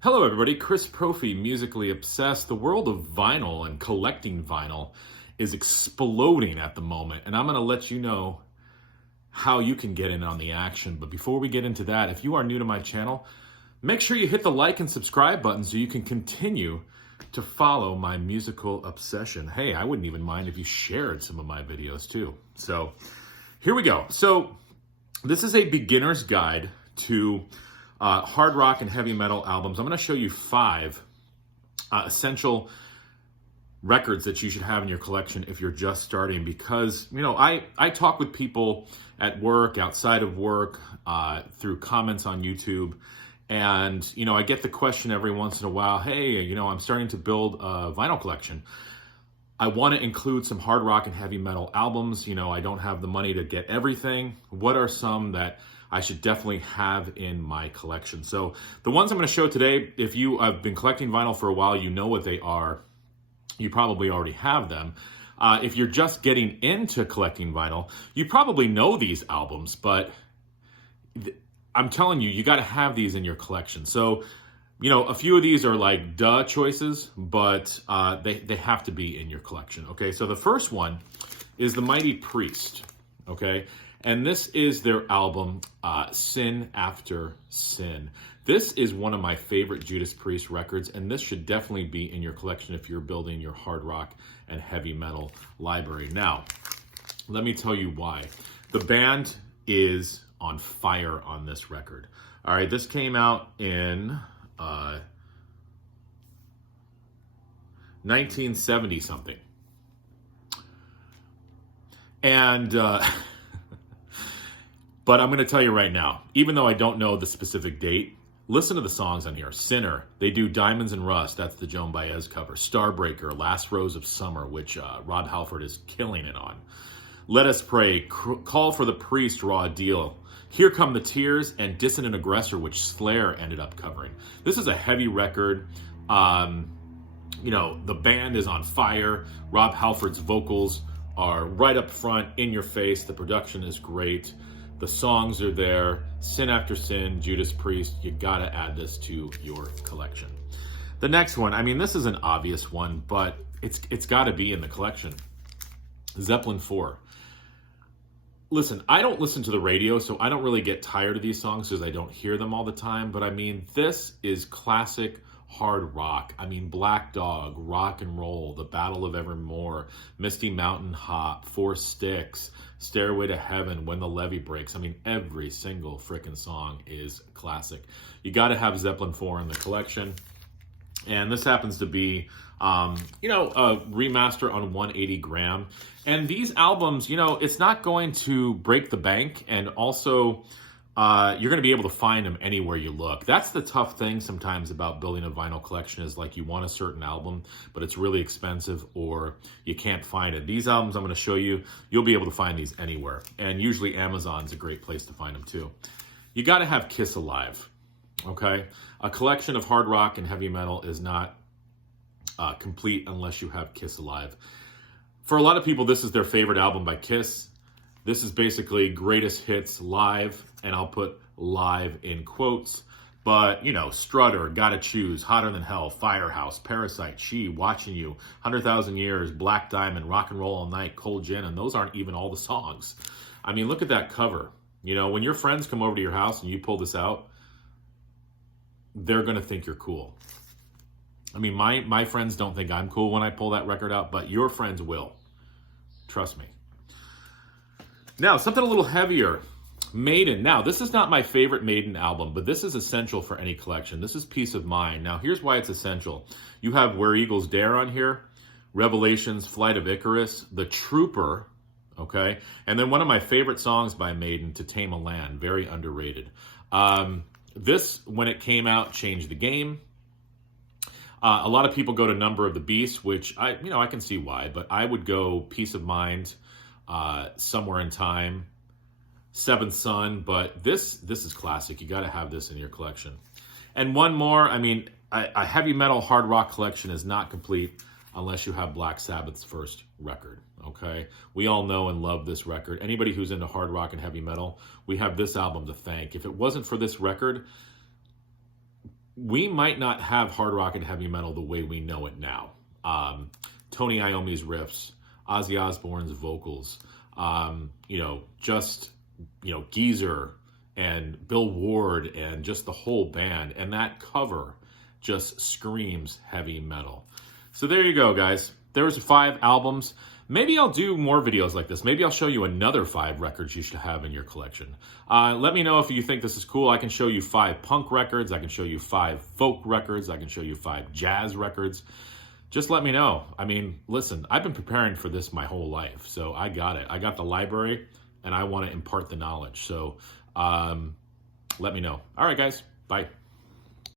Hello, everybody. Chris Profi, musically obsessed. The world of vinyl and collecting vinyl is exploding at the moment, and I'm going to let you know how you can get in on the action. But before we get into that, if you are new to my channel, make sure you hit the like and subscribe button so you can continue to follow my musical obsession. Hey, I wouldn't even mind if you shared some of my videos too. So here we go. So this is a beginner's guide to hard rock and heavy metal albums. I'm going to show you 5 essential records that you should have in your collection if you're just starting, because I talk with people at work, outside of work, through comments on YouTube, and I get the question every once in a while, hey, I'm starting to build a vinyl collection. I want to include some hard rock and heavy metal albums. I don't have the money to get everything. What are some that I should definitely have in my collection? So the ones I'm going to show today, if you have been collecting vinyl for a while, you know what they are. You probably already have them. If you're just getting into collecting vinyl, you probably know these albums, but I'm telling you, you got to have these in your collection. So a few of these are like duh choices, but they have to be in your collection. Okay, so the first one is the Mighty Priest. Okay, and this is their album, Sin After Sin. This is one of my favorite Judas Priest records, and this should definitely be in your collection if you're building your hard rock and heavy metal library. Now, let me tell you why. The band is on fire on this record. All right, this came out in 1970 something. And but I'm going to tell you right now, even though I don't know the specific date, listen to the songs on here. Sinner, they do Diamonds and Rust, that's the Joan Baez cover. Starbreaker, Last Rose of Summer, which Rob Halford is killing it on. Let Us Pray, Call for the Priest, Raw Deal. Here Come the Tears, and Dissident Aggressor, which Slayer ended up covering. This is a heavy record. The band is on fire. Rob Halford's vocals are right up front, in your face. The production is great. The songs are there. Sin After Sin, Judas Priest. You gotta add this to your collection. The next one, this is an obvious one, but it's gotta be in the collection. Zeppelin 4. Listen, I don't listen to the radio, so I don't really get tired of these songs because I don't hear them all the time. But this is classic hard rock. Black Dog, Rock and Roll, The Battle of Evermore, Misty Mountain Hop, Four Sticks, Stairway to Heaven, When the Levee Breaks. Every single freaking song is classic. You got to have Zeppelin 4 in the collection. And this happens to be, a remaster on 180 gram. And these albums, it's not going to break the bank. And also, you're going to be able to find them anywhere you look. That's the tough thing sometimes about building a vinyl collection, is like you want a certain album, but it's really expensive or you can't find it. These albums I'm going to show you, you'll be able to find these anywhere. And usually Amazon's a great place to find them too. You got to have Kiss Alive. Okay, a collection of hard rock and heavy metal is not complete unless you have Kiss Alive. For a lot of people, this is their favorite album by Kiss. This is basically greatest hits live, and I'll put live in quotes. But, Strutter, Gotta Choose, Hotter Than Hell, Firehouse, Parasite, She, Watching You, 100,000 Years, Black Diamond, Rock and Roll All Night, Cold Gin, and those aren't even all the songs. Look at that cover. When your friends come over to your house and you pull this out, they're going to think you're cool. My friends don't think I'm cool when I pull that record out, but your friends will. Trust me. Now, something a little heavier. Maiden. Now, this is not my favorite Maiden album, but this is essential for any collection. This is Peace of Mind. Now, here's why it's essential. You have Where Eagles Dare on here, Revelations, Flight of Icarus, The Trooper, okay? And then one of my favorite songs by Maiden, To Tame a Land, very underrated. This, when it came out, changed the game. A lot of people go to Number of the Beast, which I can see why, but I would go Peace of Mind, Somewhere in Time, Seventh Son, but this is classic. You got to have this in your collection. And one more, a heavy metal hard rock collection is not complete unless you have Black Sabbath's first record, okay? We all know and love this record. Anybody who's into hard rock and heavy metal, we have this album to thank. If it wasn't for this record, we might not have hard rock and heavy metal the way we know it now. Tony Iommi's riffs, Ozzy Osbourne's vocals, Geezer and Bill Ward and just the whole band. And that cover just screams heavy metal. So there you go, guys. There's 5 albums. Maybe I'll do more videos like this. Maybe I'll show you another 5 records you should have in your collection. Let me know if you think this is cool. I can show you 5 punk records. I can show you 5 folk records. I can show you 5 jazz records. Just let me know. I mean, listen, I've been preparing for this my whole life, so I got it. I got the library, and I want to impart the knowledge. So let me know. All right, guys. Bye.